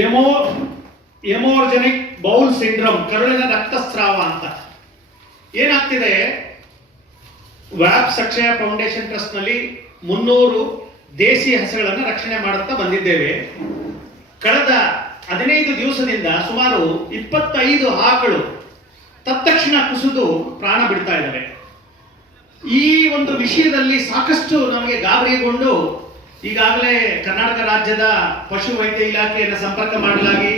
Emo, ಎಮೋರ್ಜೆನಿಕ್ bowl syndrome, ಕರುಳಿನ ರಕ್ತಸ್ರಾವ ಅಂತ. ಏನಾಗ್ತಿದೆ? ವ್ಯಾಪ್ ಸಕ್ಷಯ ಫೌಂಡೇಶನ್ ಟ್ರಸ್ಟ್ನಲ್ಲಿ ಮುನ್ನೂರು ದೇಸಿ ಹಸುಗಳನ್ನು ರಕ್ಷಣೆ ಮಾಡುತ್ತಾ ಬಂದಿದ್ದೇವೆ. ಕಳೆದ ಹದಿನೈದು ದಿವಸದಿಂದ ಸುಮಾರು ಇಪ್ಪತ್ತೈದು ಆಕಳು ತತ್ತಕ್ಷಣ ಕುಸಿದು ಪ್ರಾಣ ಬಿಡ್ತಾ ಇದ್ದಾರೆ ಈ ಒಂದು ವಿಷಯದಲ್ಲಿ ಸಾಕಷ್ಟು ನಮಗೆ ಗಾಬರಿಗೊಂಡು ಈಗಾಗಲೇ ಕರ್ನಾಟಕ ರಾಜ್ಯದ ಪಶು ವೈದ್ಯ ಇಲಾಖೆಯನ್ನು ಸಂಪರ್ಕ ಮಾಡಲಾಗಿ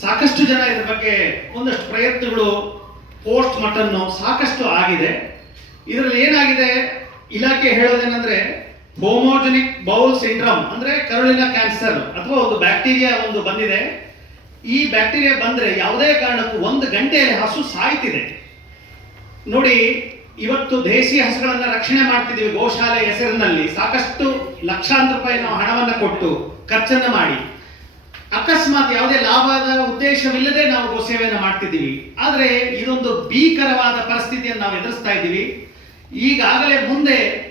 ಸಾಕಷ್ಟು ಜನ ಇದ್ರ ಬಗ್ಗೆ ಒಂದಷ್ಟು ಪ್ರಯತ್ನಗಳು ಪೋಸ್ಟ್ ಮಟನ್ನು ಸಾಕಷ್ಟು ಆಗಿದೆ. ಇದರಲ್ಲಿ ಏನಾಗಿದೆ? ಇಲಾಖೆ ಹೇಳೋದೇನಂದ್ರೆ ಹೋಮೋಜೆನಿಕ್ ಬೌಲ್ ಸಿಂಡ್ರಮ್ ಅಂದ್ರೆ ಕರುಳಿನ ಕ್ಯಾನ್ಸರ್ ಅಥವಾ ಒಂದು ಬ್ಯಾಕ್ಟೀರಿಯಾ ಒಂದು ಬಂದಿದೆ. ಈ ಬ್ಯಾಕ್ಟೀರಿಯಾ ಬಂದ್ರೆ ಯಾವುದೇ ಕಾರಣಕ್ಕೂ ಒಂದು ಗಂಟೆಯಲ್ಲಿ ಹಸು ಸಾಯ್ತಿದೆ. ನೋಡಿ ಇವತ್ತು ದೇಶಿ ಹಸುಗಳನ್ನ ರಕ್ಷಣೆ ಮಾಡ್ತಿದ್ದೀವಿ ಗೋಶಾಲೆ ಹೆಸರಿನಲ್ಲಿ. ಸಾಕಷ್ಟು ಲಕ್ಷಾಂತರ ರೂಪಾಯಿ ನಾವು ಹಣವನ್ನು ಕೊಟ್ಟು ಖರ್ಚನ್ನ ಮಾಡಿ. ಅಕಸ್ಮಾತ್ ಯಾವುದೇ ಲಾಭದ ಉದ್ದೇಶವಿಲ್ಲದೆ ನಾವು ಗೋಸೇವೆಯನ್ನು ಮಾಡ್ತಿದ್ದೀವಿ. ಆದರೆ ಇದೊಂದು ಭೀಕರವಾದ ಪರಿಸ್ಥಿತಿಯನ್ನು ನಾವು ಎದುರಿಸ್ತಾ ಇದ್ದೀವಿ. ಈಗಾಗಲೇ ಮುಂದೆ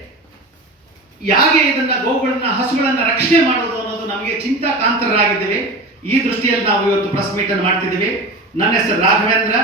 ಯಾಕೆ ಇದನ್ನ ಗೋವುಗಳನ್ನ, ಹಸುಗಳನ್ನ ರಕ್ಷಣೆ ಮಾಡೋದು ಅನ್ನೋದು ನಮಗೆ ಚಿಂತಾಕಾಂತರಾಗಿದ್ದೇವೆ. ಈ ದೃಷ್ಟಿಯಲ್ಲಿ ನಾವು ಇವತ್ತು ಪ್ರೆಸ್ ಮೀಟ್ ಅನ್ನು ಮಾಡ್ತಿದ್ದೀವಿ. ನನ್ನ ಹೆಸರು ರಾಘವೇಂದ್ರ.